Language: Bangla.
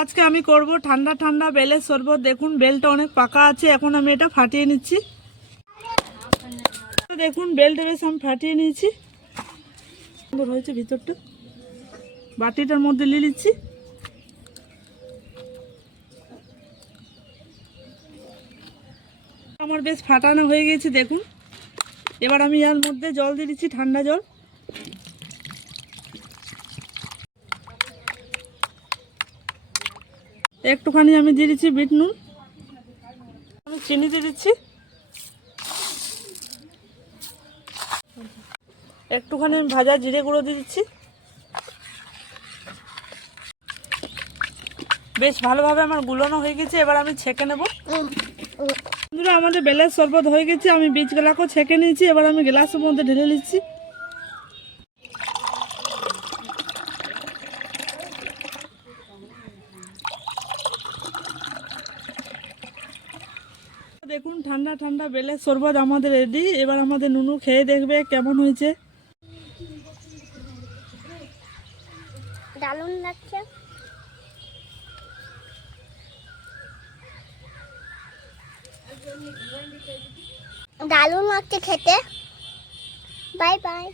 আজকে আমি করব ঠান্ডা ঠান্ডা বেলের শরবত। দেখুন বেলটা অনেক পাকা আছে, এখন আমি এটা ফাটিয়ে নিচ্ছি। দেখুন বেলটা বেশ আমি ফাটিয়ে নিয়েছি, সুন্দর হয়েছে ভিতরটা। বাটিটার মধ্যে নিয়ে নিচ্ছি। আমার বেশ ফাটানো হয়ে গেছে দেখুন। এবার আমি এর মধ্যে জল দিয়ে দিচ্ছি, ঠান্ডা জল। একটুখানি আমি দিয়ে দিচ্ছি বিট নুন, আমি চিনি দিয়ে দিচ্ছি, একটুখানি আমি ভাজা জিরে গুঁড়ো দিয়ে দিচ্ছি। বেশ ভালোভাবে আমার গুলানো হয়ে গেছে, এবার আমি ছেঁকে নেব। বন্ধুরা আমাদের বেলের শরবত হয়ে গেছে, আমি বীজগুলাকেও ছেঁকে নিয়েছি। এবার আমি গ্লাসের মধ্যে ঢেলে নিচ্ছি। দেখুন ঠান্ডা ঠান্ডা বেলের শরবত আমাদের রেডি। এবার আমাদের নুনু খেয়ে দেখবে কেমন হয়েছে। দারুণ লাগছে। দারুণ লাগছে খেতে। Bye bye.